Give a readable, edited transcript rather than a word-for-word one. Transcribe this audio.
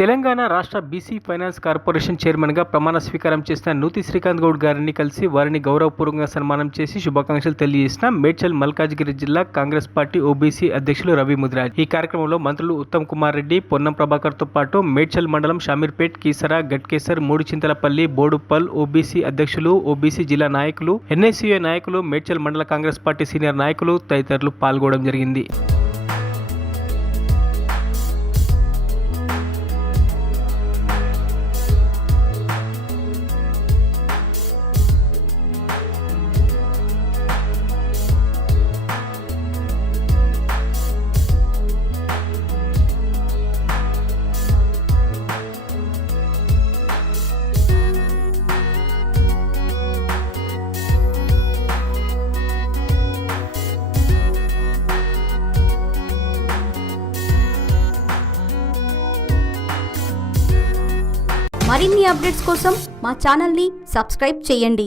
తెలంగాణ రాష్ట్ర BC finance corporation చైర్మన్గా ప్రమాణ స్వీకారం చేసిన నూతి శ్రీకాంత్ గౌడ్ గారిని కలిసి వారిని గౌరవపూర్వకంగా సన్మానం చేసి శుభాకాంక్షలు తెలియజేసిన మేడ్చల్ మల్కాజ్గిరి జిల్లా కాంగ్రెస్ పార్టీ ఓబీసీ అధ్యక్షులు రవి ముదిరాజ్. ఈ కార్యక్రమంలో మంత్రులు ఉత్తమ్ కుమార్ రెడ్డి, పొన్నం ప్రభాకర్తో పాటు మేడ్చల్ మండలం షామీర్పేట్, కీసర, గట్కేసర్, మూడుచింతలపల్లి, బోడుప్పల్ ఓబీసీ అధ్యక్షులు, ఓబీసీ జిల్లా నాయకులు, ఎన్ఐసీఏ నాయకులు, మేడ్చల్ మండల కాంగ్రెస్ పార్టీ సీనియర్ నాయకులు తదితరులు పాల్గొనడం జరిగింది. మరిన్ని అప్డేట్స్ కోసం మా ఛానల్ని సబ్స్క్రైబ్ చేయండి.